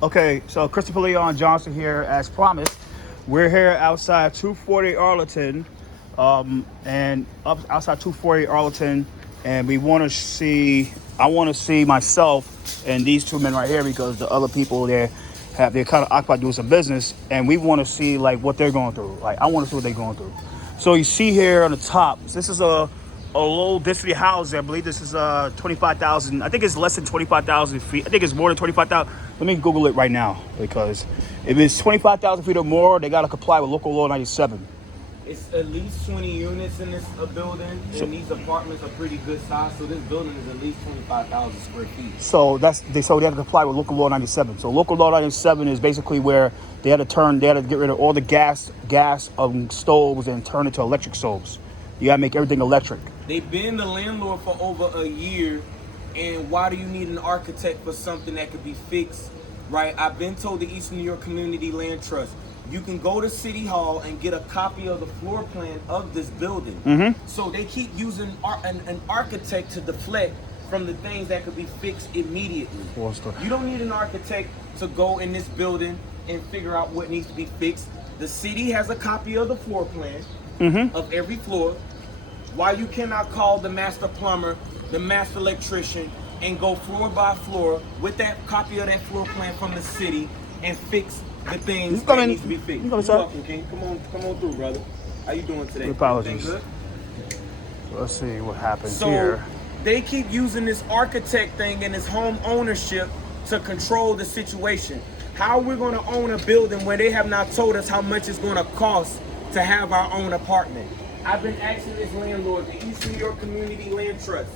Okay, so Christopher Leon Johnson here, as promised. We're here outside 240 Arlington, and outside 240 Arlington, and we want to see. I want to see myself and these two men right here because the other people they're kind of occupied doing some business, and we want to see like what they're going through. Like I want to see what they're going through. So you see here on the top, this is a low density house. I believe this is 25,000. I think it's less than 25,000 feet. I think it's more than 25,000. Let me Google it right now because if it's 25,000 feet or more, they got to comply with local law 97. It's at least 20 units in this building, and these apartments are pretty good size. So this building is at least 25,000 square feet. So they have to comply with local law 97. So local law 97 is basically where they had to get rid of all the gas stoves and turn it to electric stoves. You gotta make everything electric. They've been the landlord for over a year, and why do you need an architect for something that could be fixed, right? I've been told the Eastern New York Community Land Trust, you can go to City Hall and get a copy of the floor plan of this building. Mm-hmm. So they keep using an architect to deflect from the things that could be fixed immediately. You don't need an architect to go in this building and figure out what needs to be fixed. The city has a copy of the floor plan of every floor. Why you cannot call the master plumber, the master electrician, and go floor by floor with that copy of that floor plan from the city and fix the things that need to be fixed. You're welcome, King. Come on through, brother. How you doing today? Apologies. Good? Let's see what happens here. They keep using this architect thing and this home ownership to control the situation. How are we going to own a building where they have not told us how much it's going to cost to have our own apartment? I've been asking this landlord, the Eastern New York Community Land Trust,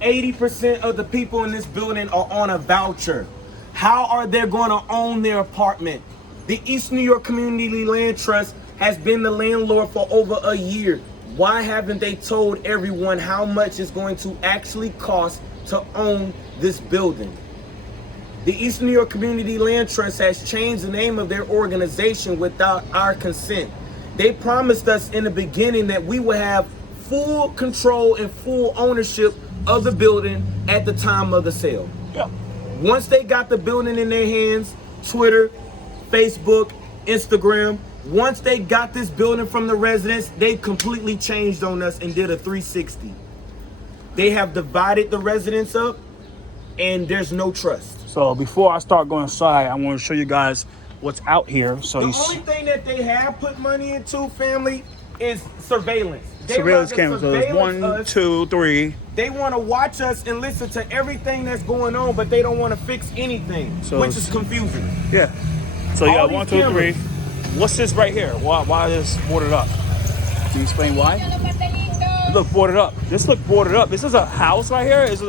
80% of the people in this building are on a voucher. How are they going to own their apartment? The Eastern New York Community Land Trust has been the landlord for over a year. Why haven't they told everyone how much it's going to actually cost to own this building? The Eastern New York Community Land Trust has changed the name of their organization without our consent. They promised us in the beginning that we would have full control and full ownership of the building at the time of the sale. Yeah. Once they got the building in their hands, Twitter, Facebook, Instagram, once they got this building from the residents, they completely changed on us and did a 360. They have divided the residents up, and there's no trust. So before I start going inside, I want to show you guys what's out here. So the only thing that they have put money into, family, is surveillance. Surveillance cameras. So there's 1, 2, 3. They want to watch us and listen to everything that's going on, but they don't want to fix anything, which is confusing. Yeah. So you got 1, 2, 3. What's this right here? Why is this boarded up? Can you explain why? It look boarded up. This look boarded up. This is a house right here. This is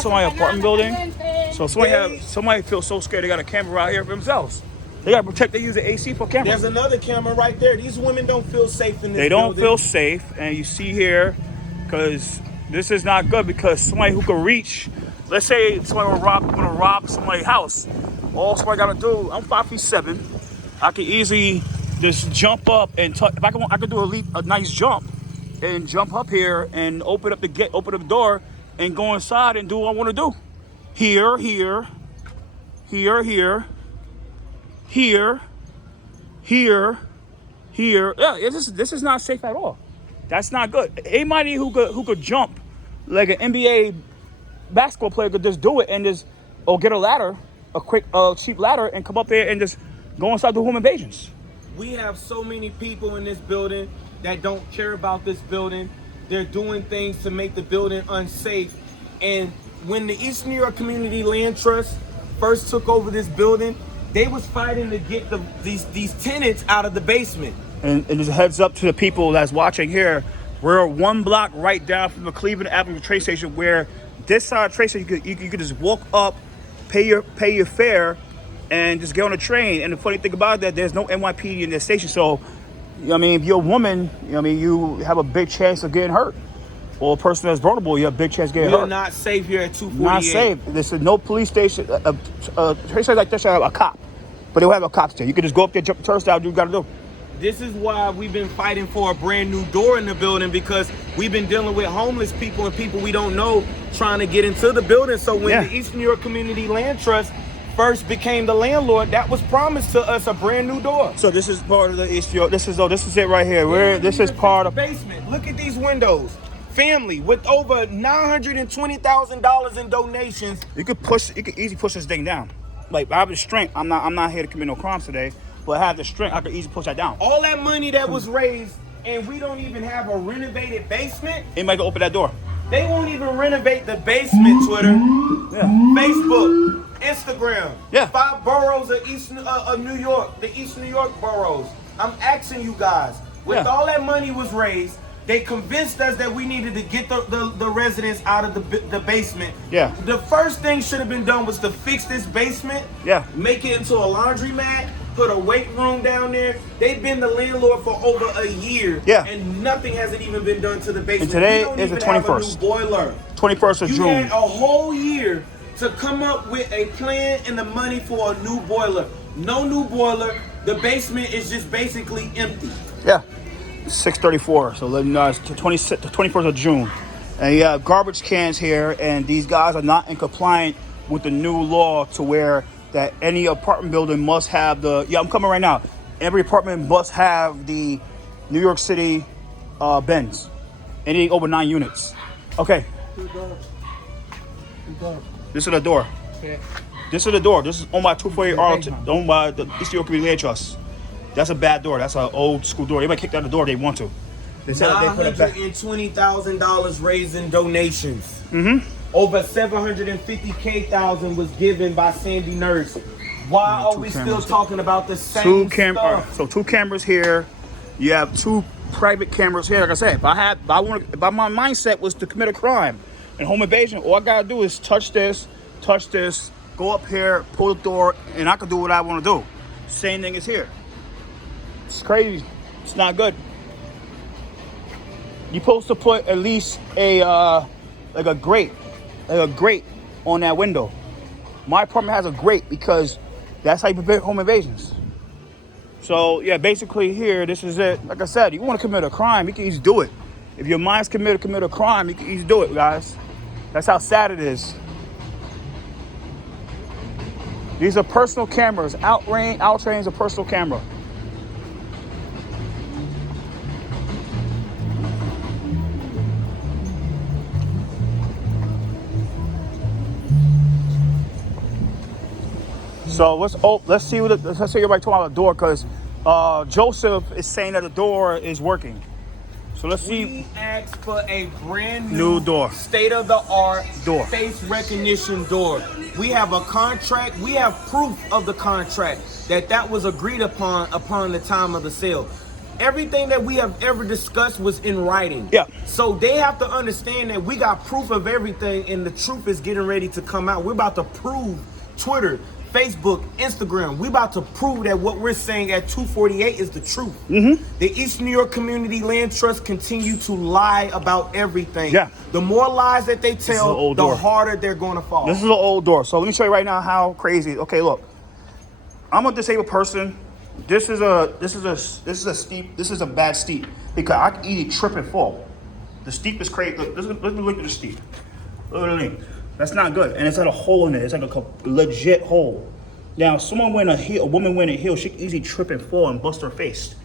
somebody's apartment building. So somebody feels so scared they got a camera out here for themselves. They got to protect. They use the AC for cameras. There's another camera right there. These women don't feel safe in this They don't building. feel safe, and you see here, because this is not good. Because somebody who could reach, let's say somebody want to rob somebody's house. All somebody got to do. I'm 5'7". I can easily just jump up and touch. If I could do a nice jump and jump up here and open up the door and go inside and do what I want to do. Here. Yeah, this is not safe at all. That's not good. Anybody who could jump like an NBA basketball player could just do it and get a ladder, a quick cheap ladder, and come up there and just go inside the home invasions. We have so many people in this building that don't care about this building. They're doing things to make the building unsafe. And when the Eastern New York Community Land Trust first took over this building, they was fighting to get these tenants out of the basement. And just a heads up to the people that's watching here, we're 1 block right down from the Cleveland Avenue train station, where this side of the train station you could just walk up, pay your fare, and just get on the train. And the funny thing about that, there's no NYPD in this station. So, I mean, if you're a woman, you have a big chance of getting hurt. Or a person that's vulnerable, you have a big chance of getting hurt. We're not safe here at 248. Not safe. There's no police station. A train station like this should have a cop. But they don't have a cop there. You can just go up there, jump the turnstile, do what you got to do. This is why we've been fighting for a brand new door in the building, because we've been dealing with homeless people and people we don't know trying to get into the building. So when the Eastern New York Community Land Trust first became the landlord, that was promised to us a brand new door. So this is part of the issue. This is it right here. This is part of basement. Look at these windows. Family with over $920,000 in donations. You could easily push this thing down. Like, I have the strength. I'm not here to commit no crimes today, but I have the strength. I could easily push that down. All that money that was raised, and we don't even have a renovated basement. Anybody can open that door. They won't even renovate the basement. Twitter, Facebook, Instagram. 5 boroughs of New York, the East New York boroughs. I'm asking you guys, with all that money was raised, they convinced us that we needed to get the residents out of the basement. The first thing should have been done was to fix this basement. Make it into a laundromat, put a weight room down there. They've been the landlord for over a year. And nothing hasn't even been done to the basement. And today is the 21st. Boiler. 21st of June. You had a whole year to come up with a plan and the money for a new boiler. No new boiler. The basement is just basically empty. 6:34. So let you know it's the 21st of June, and you have garbage cans here, and these guys are not in compliance with the new law to where that any apartment building must have the. I'm coming right now. Every apartment must have the New York City bins. Anything over 9 units. Okay. This is the door. This is the door. This is owned by 248 Arlington, owned by the East New York Community Land Trust. That's a bad door. That's an old school door. Anybody kick down the door, they want to. They said they put it back. $920,000 raised in donations. Over $750,000 was given by Sandy Nurse. Why are we still talking about the same stuff? So 2 cameras here. You have 2 private cameras here. Like I said, if my mindset was to commit a crime and home invasion, all I gotta do is touch this, go up here, pull the door, and I can do what I want to do. Same thing is here. It's crazy. It's not good. You're supposed to put at least a grate on that window. My apartment has a grate because that's how you prevent home invasions. So yeah, basically here, this is it. Like I said, you want to commit a crime, you can easily do it. If your mind's committed to commit a crime, you can easily do it, guys. That's how sad it is. These are personal cameras. Outrain's a personal camera. So let's see everybody talking about the door, because Joseph is saying that the door is working. So let's see. We asked for a brand new door, state-of-the-art door, face recognition door. We have a contract. We have proof of the contract that was agreed upon the time of the sale. Everything that we have ever discussed was in writing. So they have to understand that we got proof of everything, and the truth is getting ready to come out. We're about to prove Twitter, Facebook, Instagram. We about to prove that what we're saying at 248 is the truth. The East New York Community Land Trust continue to lie about everything. The more lies that they tell, the harder they're going to fall. This is an old door. So let me show you right now how crazy. Okay, look. I'm a disabled person. This is a bad steep because I can easily trip and fall. The steep is crazy. Look, let me look at the steep. Look at the link. That's not good, and it's got a hole in it. It's like a legit hole. Now, a woman wearing a heel, she can easily trip and fall and bust her face,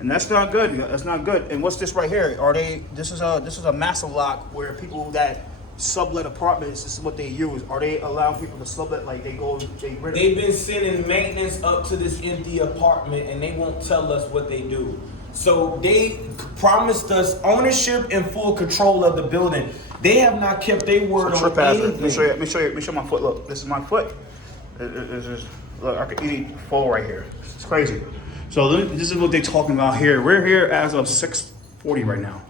and that's not good. That's not good. And what's this right here? This is a massive lock where people that sublet apartments, this is what they use. Are they allowing people to sublet? Like they've been sending maintenance up to this empty apartment, and they won't tell us what they do. So they promised us ownership and full control of the building. They have not kept their word on anything. Let me show you my foot. Look, this is my foot. It's just, look, I can easily fall right here. It's crazy. So this is what they're talking about here. We're here as of 6:40 right now.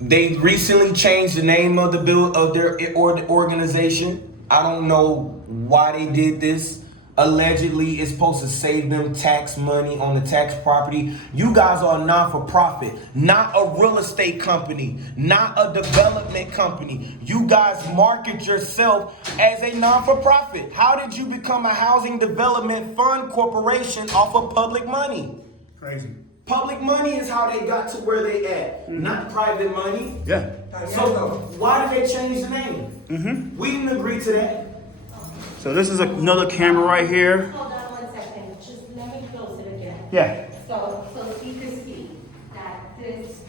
They recently changed the name of their organization. I don't know why they did this. Allegedly, it's supposed to save them tax money on the tax property. You guys are a non-for-profit, not a real estate company, not a development company. You guys market yourself as a non-for-profit. How did you become a housing development fund corporation off of public money? Crazy. Public money is how they got to where they at, not private money. So why did they change the name? We didn't agree to that. So this is another camera right here. Hold on 1 second, just let me close it again. Yeah. So you can see that this,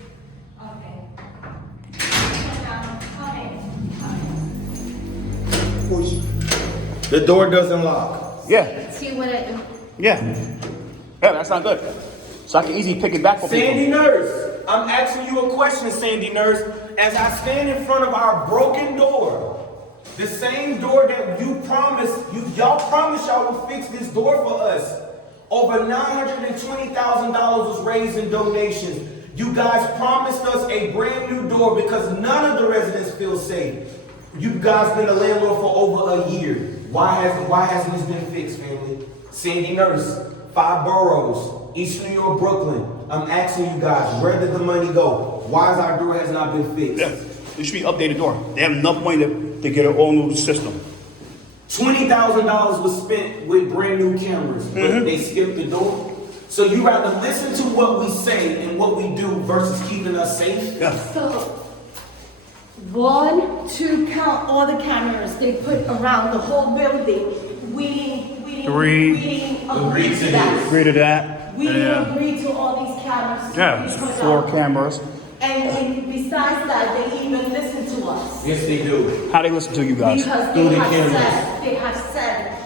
okay. The door doesn't lock. Yeah. See what I, Yeah. Yeah, that's not good. So I can easily pick it back for Sandy people. Nurse, I'm asking you a question, Sandy Nurse. As I stand in front of our broken door, the same door that you promised, y'all promised y'all would fix this door for us. Over $920,000 was raised in donations. You guys promised us a brand new door because none of the residents feel safe. You guys been a landlord for over a year. Why hasn't this been fixed, family? Sandy Nurse, 5 boroughs, East New York, Brooklyn. I'm asking you guys, where did the money go? Why is our door has not been fixed? Yeah. It should be updated door. They have enough money to get an all new system. $20,000 was spent with brand new cameras, but they skipped the door. So you rather listen to what we say and what we do versus keeping us safe? Yeah. so, 1, 2, count all the cameras they put around the whole building. We didn't Three. agree to that. Agree to that. We didn't agree to all these cameras. to Yeah, be it's put 4 up. cameras. And besides that, they even listen to us. Yes, they do. How they listen to you guys? Because Through they the have cameras. said,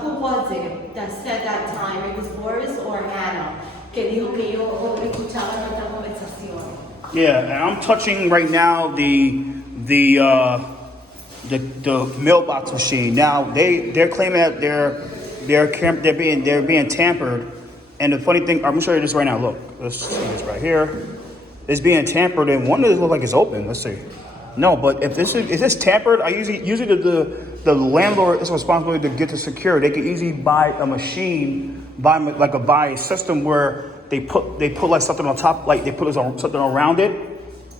who was it that said that time? It was Boris or Hannah. Que dijo que yo escuchaba nuestra conversación. Yeah, and I'm touching right now the mailbox machine. Now they're claiming that they're being tampered. And the funny thing, I'm gonna show you this right now. Look, let's see this right here. It's being tampered, and one of these look like it's open. Let's see. No, but if this is tampered, I usually the landlord is responsible to get the secure. They can easily buy a machine, buy a system where they put like something on top, like they put something around it,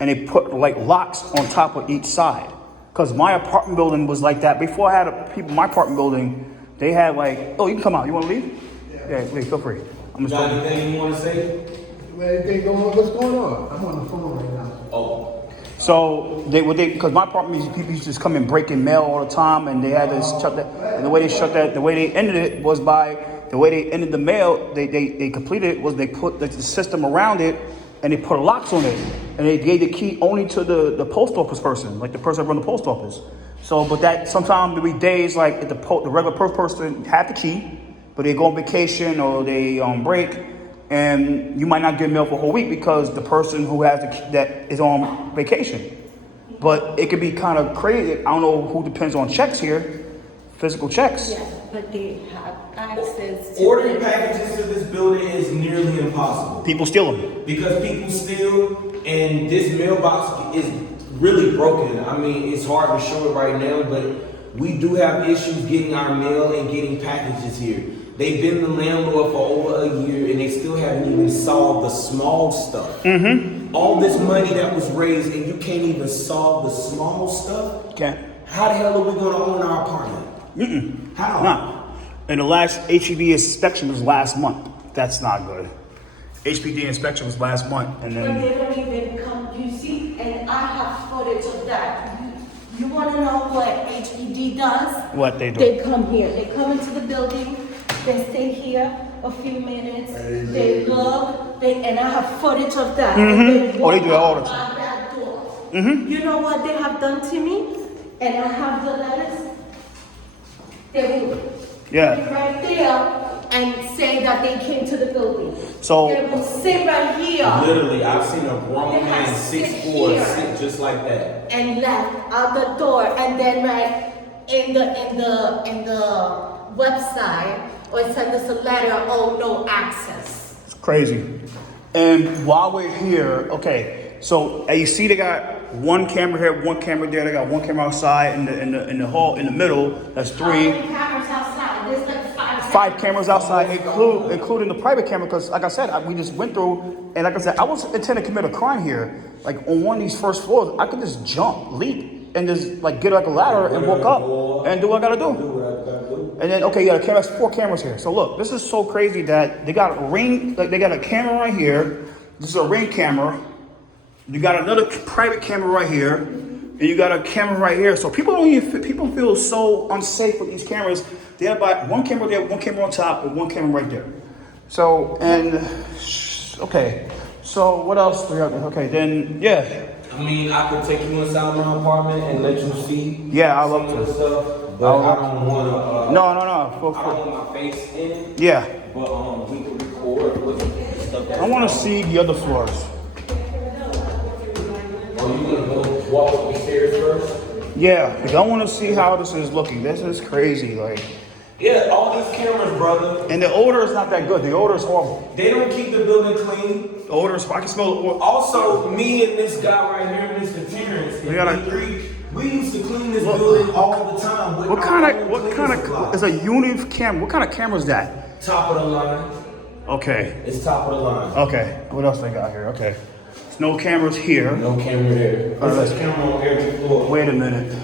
and they put like locks on top of each side. Because my apartment building was like that. Before I had people in my apartment building, they had like, oh, you can come out. You want to leave? Yeah, leave. Feel free. I'm just Got anything you want to say? Anything going on? What's going on? I'm on the phone right now. Oh. So because my apartment, people used to just come and break in mail all the time, and they had to shut that. And the way they ended it was by the way they ended the mail. They completed it was they put the system around it, and they put locks on it, and they gave the key only to the post office person, like the person that run the post office. So, but that sometimes there be days like if the regular person had the key, but they go on vacation or they break. And you might not get mail for a whole week because the person who has that is on vacation. But it could be kind of crazy. I don't know who depends on checks here, physical checks. Yeah, but they have access to Ordering packages to this building is nearly impossible. People steal them. Because people steal, and this mailbox is really broken. I mean, it's hard to show it right now, but we do have issues getting our mail and getting packages here. They've been the landlord for over a year, and they still haven't even solved the small stuff. All this money that was raised, and you can't even solve the small stuff? Can't. How the hell are we going to own our apartment? How? Nah. And the last HEB inspection was last month. That's not good. HPD inspection was last month, and But then they don't even come, you see, and I have footage of that. You want to know what HPD does? what they do. They come here, they come into the building, they stay here a few minutes, they look, and I have footage of that. And they Oh, they do that all the walk time. out that door. You know what they have done to me? And I have the letters. They will Yeah. sit right there and say that they came to the building. So- they will sit right here. Literally, I've seen a grown They man have 6'4" sit sit just like that. And left out the door, and then right in the website, or send us a letter. Oh, no access. It's crazy. And while we're here, okay, so you see they got one camera here, one camera there. They got one camera outside in the hall in the middle. That's How 3. many cameras outside? There's like 5 cameras outside, including the private camera, because like I said, we just went through, and like I said, I was intending to commit a crime here. Like on one of these first floors, I could just jump, leap, and just like get like a ladder and walk up and do what I gotta do. And then okay, yeah, that's 4 cameras here. So look, this is so crazy that they got a ring, like they got a camera right here. This is a ring camera. You got another private camera right here. and you got a camera right here. So people feel so unsafe with these cameras. They have about one camera there, one camera on top, and one camera right there. So, and, okay. So what else do we have? Okay, then, yeah. I mean, I could take you inside my apartment and let you see. Yeah, I love to. Stuff, but I don't want to. No. I don't want my face in it. Yeah. But we can record with stuff. I want to see the other floors. Are you gonna go walk up the stairs first? Yeah, because I want to see how this is looking. This is crazy, like. Yeah, all these cameras, brother. And the odor is not that good. The odor is horrible. They don't keep the building clean. The odor is. I can smell the odor. Also, me and this guy right here, Mr. Terrence, we used to clean this building all the time. What kind of is a unit camera? What kind of camera is that? Top of the line. Okay. It's top of the line. Okay. What else they got here? Okay. There's no cameras here. No camera there. There's a camera on every floor. Wait a minute.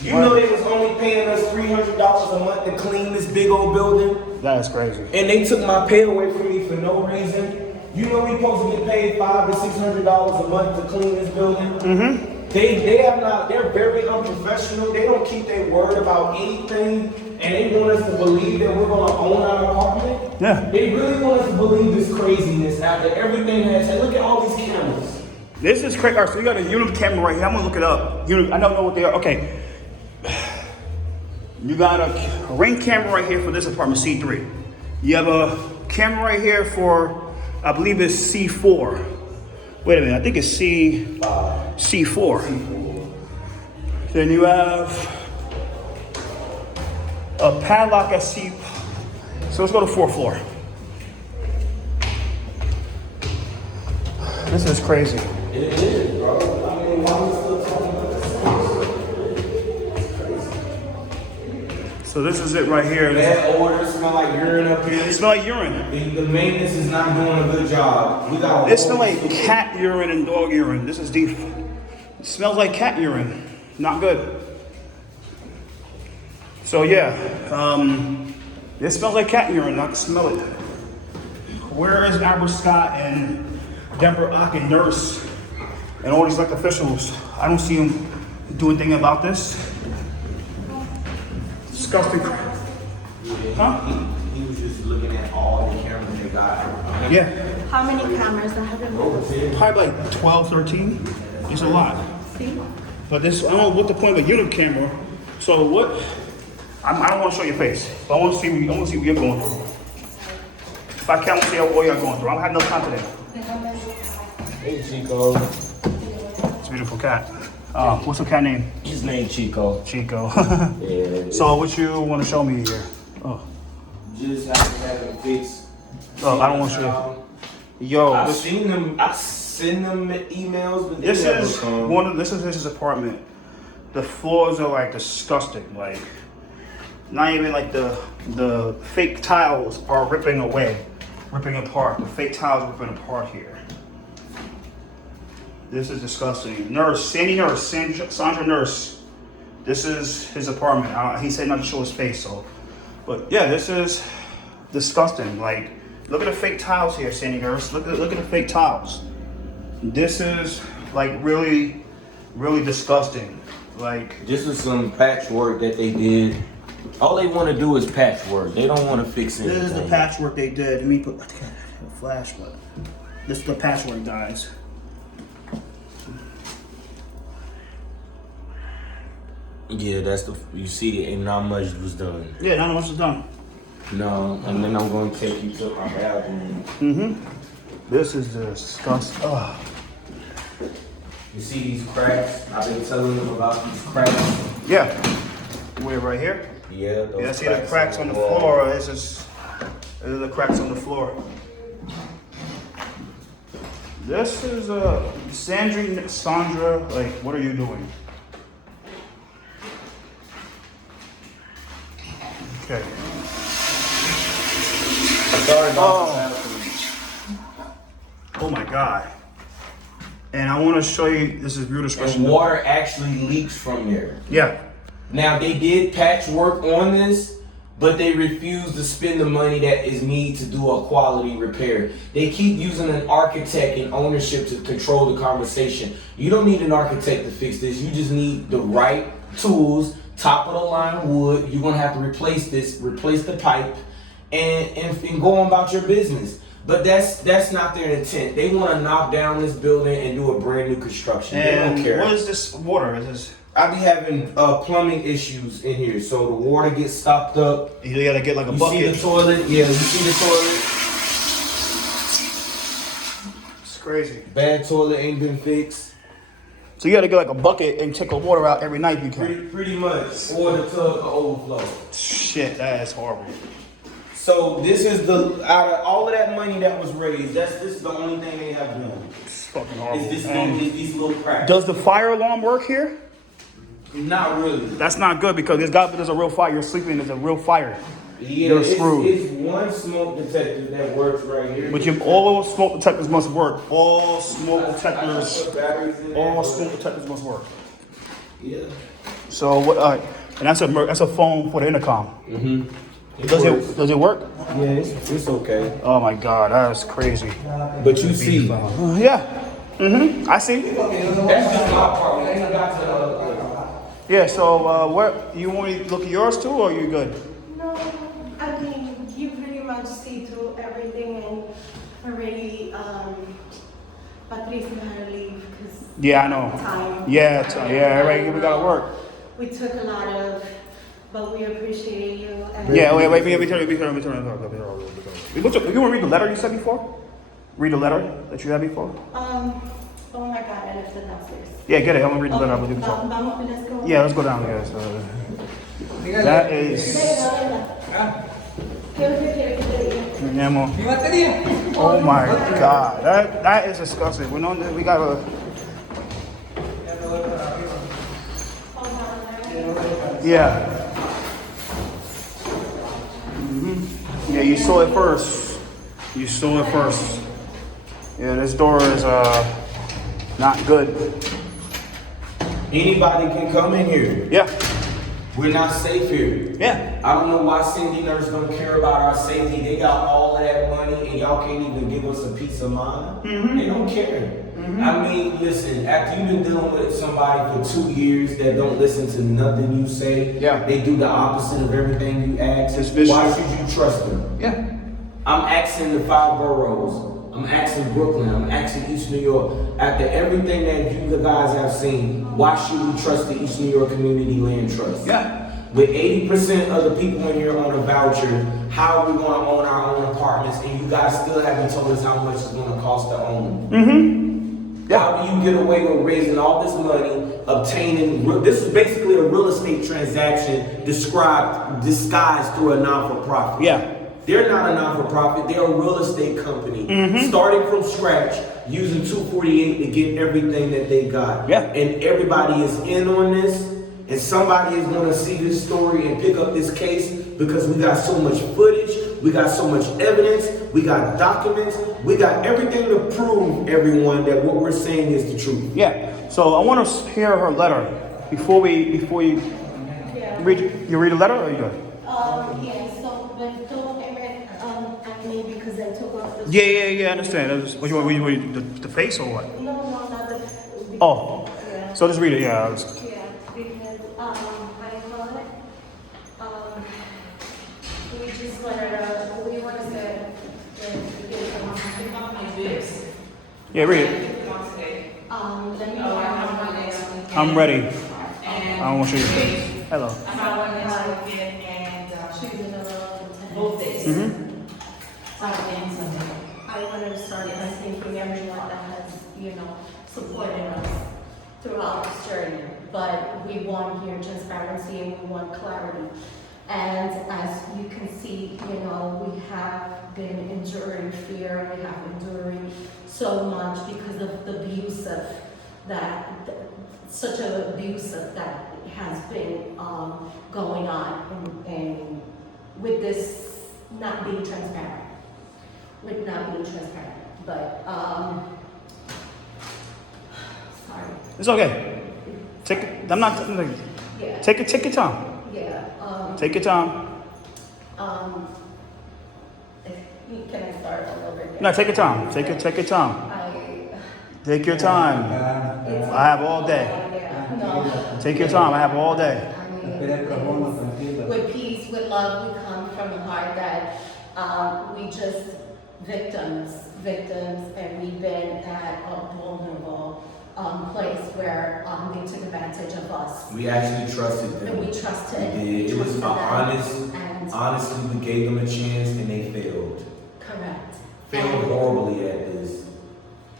You know they was only paying us $300 a month to clean this big old building? That is crazy. And they took my pay away from me for no reason. You know we supposed to get paid $500 to $600 a month to clean this building? Mm-hmm. They're very unprofessional. They don't keep their word about anything. And they want us to believe that we're gonna own our apartment. Yeah. They really want us to believe this craziness after everything has happened. Look at all these cameras. This is crazy. All right, so you got a unit camera right here. I'm gonna look it up. I don't know what they are. Okay. You got a ring camera right here for this apartment, C3. You have a camera right here for, I believe it's C4. Wait a minute, I think it's C4. Then you have a padlock at C. So let's go to 4th floor. This is crazy. It is, bro. I mean, why are we still talking about this? So this is it right here. Bad odor, smell like urine up here. It smells like urine. The maintenance is not doing a good job. We got. It smells like cat urine and dog urine. This is deep. It smells like cat urine. Not good. So yeah, it smells like cat urine. I can smell it. Where is Albert Scott and Deborah Ocken, nurse, and all these elected officials? I don't see them do anything about this. Disgusting. Huh? He was just looking at all the cameras they got. Yeah. How many cameras I have in Probably like 12, 13. It's a lot. See? But this, I don't know what the point of a unit camera. So what? I don't want to show your face. But I want to see what you're going through. If I can't see what you're going through, I don't have no time today. Hey, Chico. It's a beautiful cat. What's the cat name? His name Chico. Chico. Yeah. So what you want to show me here? Oh, Just have him fix. oh, I don't want to show you. Yo, I this, seen them. I send them emails, but they this never is come. this is his apartment. The floors are like disgusting. Like, not even like the fake tiles are ripping apart. The fake tiles are ripping apart here. This is disgusting. Sandra Nurse. This is his apartment. He said not to show his face, so. But yeah, this is disgusting. Like, look at the fake tiles here, Sandy Nurse. Look at the fake tiles. This is like really, really disgusting. Like, This is some patchwork that they did. All they want to do is patchwork. They don't want to fix anything. this is the patchwork they did. Let me put a flash, but this is the patchwork, guys. Yeah, that's the. You see, and not much was done. Yeah, none of us is done. No, and then I'm going to take you to my bathroom. This is disgusting. Ugh. You see these cracks? I've been telling them about these cracks. Yeah. We're right here. Yeah, those Yeah, I see the cracks on the floor. These are the cracks on the floor. This is Sandra, like, what are you doing? Okay. Sorry about Oh my God. And I want to show you, this is view description. And water actually leaks from there. Yeah. Now they did patch work on this, but they refuse to spend the money that is needed to do a quality repair. They keep using an architect and ownership to control the conversation. You don't need an architect to fix this. You just need the right tools, top of the line wood. You're gonna have to replace this, replace the pipe, and go on about your business. But that's not their intent. They want to knock down this building and do a brand new construction. They don't care. What is this water? Is this? I be having plumbing issues in here, so the water gets stopped up. You gotta get like a You bucket. see the toilet? Yeah, you see the toilet? It's crazy. Bad toilet ain't been fixed. So you gotta get like a bucket and take the water out every night if you can. Pretty much. Or the tub can overflow. Shit, that is horrible. So this is out of all of that money that was raised, this is the only thing they have done. It's fucking horrible. Is And these little cracks. does the fire alarm work here? Not really. That's not good because there's a real fire. You're sleeping, there's a real fire. Yeah, You're screwed. it's one smoke detector that works right here. But all smoke detectors must work. All smoke I detectors, put batteries in there, all but- smoke detectors must work. Yeah. So what? And that's a phone for the intercom. Mm-hmm. Does it work? Yeah, it's okay. Oh my God, that's crazy. But you see, Yeah. I see. that's just my part. We ain't got to Yeah. So where you want me to look at yours too, or are you good? No, I mean, you pretty much see through everything and already, Patricia had to leave because Yeah, I know. time. Yeah. Right. We gotta work. We took a lot of, but we appreciate you. And Yeah. Wait. Let me turn. You want to read the letter you sent before? Read the letter that you had before. Oh my God, I left it downstairs. Yeah, get it. I'm gonna read the letter. Okay, let's go. Yeah, let's go down here. So that is. Oh my God, that is disgusting. We gotta. Yeah. Yeah, you saw it first. Yeah, this door is not good. Anybody can come in here. Yeah. We're not safe here. Yeah. I don't know why Cindy Nurse don't care about our safety. They got all of that money and y'all can't even give us a peace of mind. They don't care. I mean, listen, after you've been dealing with somebody for 2 years that don't listen to nothing you say, Yeah. they do the opposite of everything you ask, Suspicious. why should you trust them? Yeah. I'm asking the 5 boroughs. I'm asking Brooklyn. I'm asking East New York. After everything that you guys have seen, why should we trust the East New York Community Land Trust? Yeah. With 80% of the people in here on a voucher, how are we going to own our own apartments? And you guys still haven't told us how much it's going to cost to own them. Yeah. How do you get away with raising all this money, obtaining? This is basically a real estate transaction disguised through a non-for-profit. Yeah. They're not a non-for-profit. They're a real estate company, starting from scratch, using 248 to get everything that they got. Yeah. And everybody is in on this, and somebody is going to see this story and pick up this case because we got so much footage, we got so much evidence, we got documents, we got everything to prove everyone that what we're saying is the truth. Yeah. So I want to hear her letter before you Yeah. read the letter, or you good? Yeah, so, but don't ever, at me because I took off the. Yeah. I understand. What you want? The face or what? No, not the. Oh. Yeah. So just read it. Yeah. Yeah, because, I call it, we just we want to say, Yeah. Read it. let me know. I'm ready. I don't want you to say. Hello. Both days. Mm-hmm. I want to start by thanking everyone that has, supported us throughout this journey. But we want here transparency and we want clarity. And as you can see, we have been enduring fear, we have enduring so much because of the abusive such an abusive that has been going on and with this not being transparent. But sorry. It's okay. Yeah. Take your time. Yeah. Take your time. Can I start all over again? No, take your time. Take your time. Take your time. I have all day. No. Take your time. I have all day. With peace, with love, we come from the heart that we just victims, and we've been at a vulnerable place where they took advantage of us. We actually trusted them. And we trusted. We did. It was trusted them. honestly, we gave them a chance and they failed. Correct. Failed horribly at this.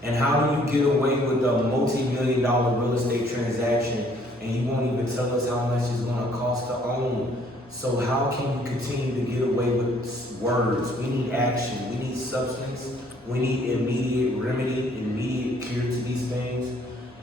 And how do you get away with a multi-million-dollar real estate transaction and you won't even tell us how much it's going to cost to own? So how can you continue to get away with words? We need action. We need substance. We need immediate remedy, immediate cure to these things.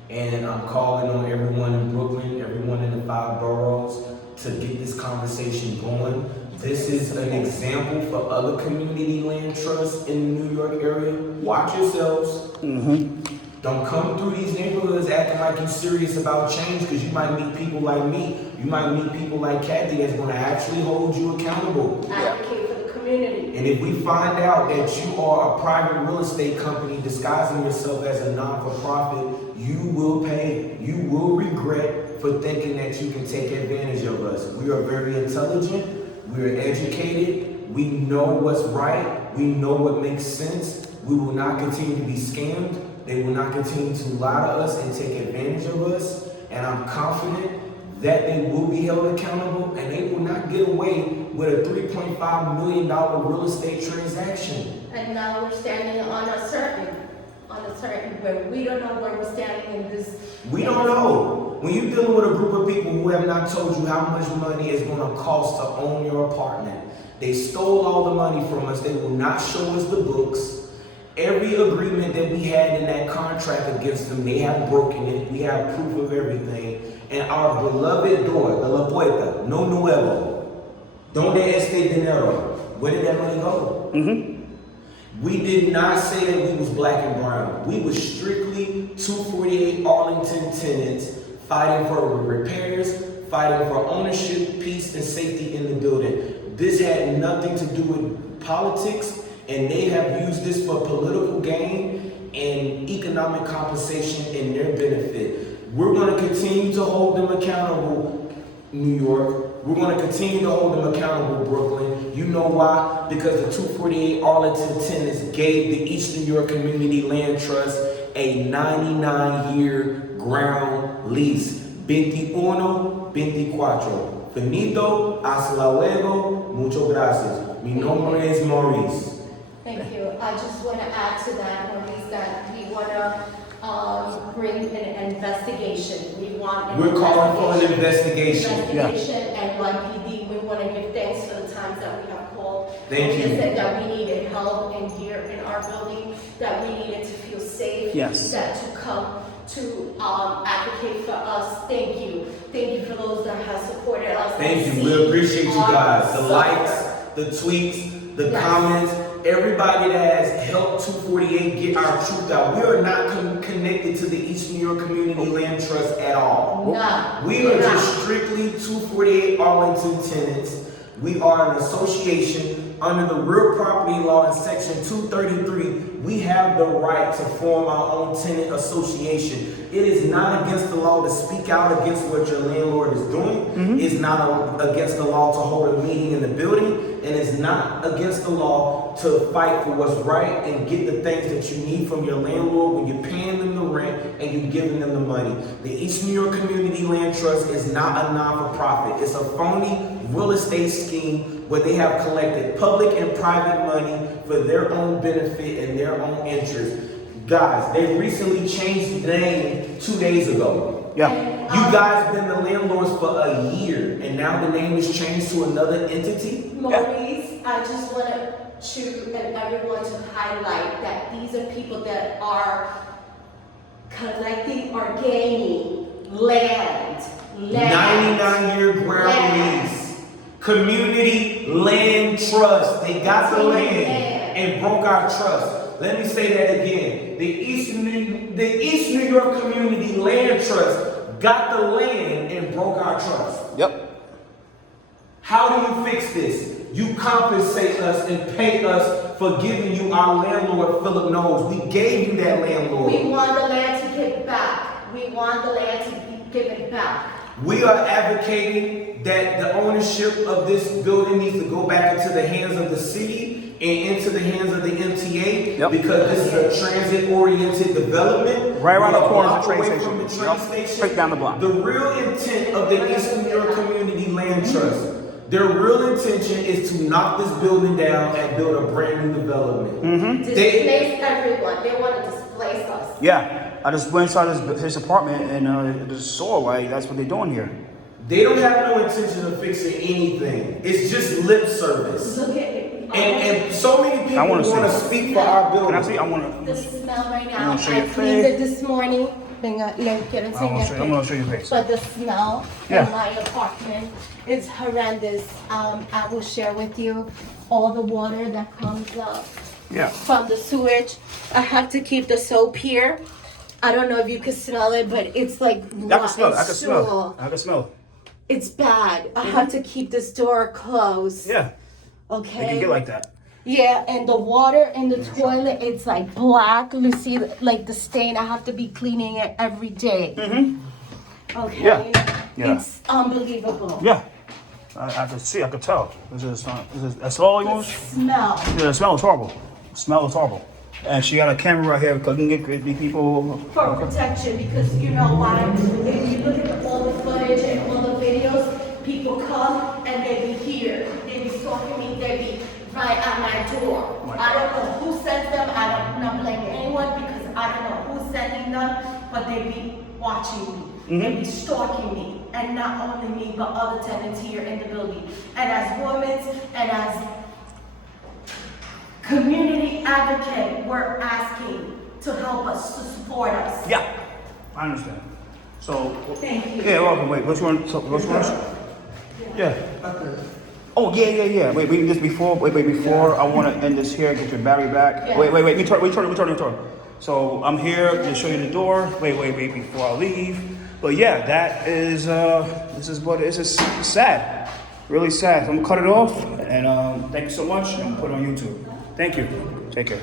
And I'm calling on everyone in Brooklyn, everyone in the 5 boroughs to get this conversation going. This is an example for other community land trusts in the New York area. Watch yourselves. Don't come through these neighborhoods acting like you're serious about change, because you might meet people like me. You might meet people like Kathy that's going to actually hold you accountable. Advocate for the community. And if we find out that you are a private real estate company disguising yourself as a non-for-profit, you will pay. You will regret for thinking that you can take advantage of us. We are very intelligent. We are educated. We know what's right. We know what makes sense. We will not continue to be scammed. They will not continue to lie to us and take advantage of us. And I'm confident that they will be held accountable and they will not get away with a $3.5 million real estate transaction. And now we're standing on a certain, where we don't know where we're standing in this. We don't know. When you're dealing with a group of people who have not told you how much money it's going to cost to own your apartment, they stole all the money from us. They will not show us the books. Every agreement that we had in that contract against them, they have broken it. We have proof of everything. And our beloved door, the La Puerta, no nuevo, donde este dinero? Where did that money go? We did not say that we was black and brown. We was strictly 248 Arlington tenants fighting for repairs, fighting for ownership, peace, and safety in the building. This had nothing to do with politics, and they have used this for political gain and economic compensation in their benefit. We're going to continue to hold them accountable, New York. We're going to continue to hold them accountable, Brooklyn. You know why? Because the 248 Arlington tenants gave the Eastern New York Community Land Trust a 99-year ground lease. 21, 24. Finito, hasta luego, muchas gracias. Mi nombre es Maurice. Thank you. I just want to add to that, Maurice, that we want to bring an investigation. We're calling for an investigation. And NYPD, we want to give thanks for the times that we have called. Thank you. We said that we needed help and gear in our building, that we needed to feel safe. Yes. That to come to advocate for us. Thank you. Thank you for those that have supported us. Thank you. We appreciate you guys. The likes, the tweets, the comments, everybody that has helped 248 get our truth out. We are not connected to the East New York Community Land Trust at all. No. We are just strictly 248 Arlington tenants. We are an association under the real property law in section 233. We have the right to form our own tenant association. It is not against the law to speak out against what your landlord is doing. It's not against the law to hold a meeting in the building. And it's not against the law to fight for what's right and get the things that you need from your landlord when you're paying them the rent and you're giving them the money. The East New York Community Land Trust is not a non-for-profit. It's a phony real estate scheme where they have collected public and private money for their own benefit and their own interest. Guys, they recently changed the name 2 days ago. Yeah. You guys been the landlords for a year, and now the name is changed to another entity? Maurice, I just want to and everyone to highlight that these are people that are collecting or gaining land. 99-year ground lease. Community Land Trust. They got the land and broke our trust. Let me say that again. The East New York Community Land Trust got the land and broke our trust. Yep. How do you fix this? you compensate us and pay us for giving you our landlord, Philip Knowles. We gave you that landlord. We want the land to give back. We want the land to be given back. We are advocating that the ownership of this building needs to go back into the hands of the city and into the hands of the MTA, Yep. because this is a transit-oriented development. Right around the We're a corner of block the train away station. from the train Yep. station. Straight down the block. The real intent of the Eastern New York Community Land Trust, their real intention is to knock this building down and build a brand new development. Displace everyone. They want to displace us. Yeah, I just went inside his apartment and just saw like that's what they're doing here. They don't have no intention of fixing anything. It's just lip service. Look at it. And so many people I wanna want to see. speak for our Can I building. see? I want The to. smell right You now. wanna show I your cleaned face? it this morning. Venga, le quiero I'm enseñarte. gonna show you your face. But the smell Yeah. in my apartment is horrendous. I will share with you all the water that comes up Yeah. from the sewage. I have to keep the soap here. I don't know if you can smell it, but it's like I can smell it. I can smell stool. it. I can smell it. It's bad. I have to keep this door closed. Yeah. Okay. It can get like that. Yeah, and the water in the toilet, it's like black. You see, like the stain. I have to be cleaning it every day. Okay. Yeah. Yeah. It's unbelievable. Yeah. I can see. I can tell. That's all you want. Smell. Yeah, the smell is horrible. The smell is horrible. And she got a camera right here because you can get people. For protection, because you know why? If you look at all the footage and all the videos, people come and they be here. They be stalking me. They be right at my door. I don't know who sends them. I'm not blaming anyone because I don't know who's sending them, but they be watching me. They be stalking me. And not only me, but other tenants here in the building. And as women and as community advocate, we're asking to help us, to support us. Yeah. I understand. So. Thank you. Yeah. Welcome. Wait. Which one? Which one? Yeah. Oh yeah. Wait, just before. Wait. Before I want to end this here, get your battery back. Yeah. Wait. We turn. So I'm here to show you the door. Wait. Before I leave. But yeah, that is. This is what it is. It's sad. Really sad. I'm gonna cut it off. And thank you so much. And put it on YouTube. Thank you. Take care.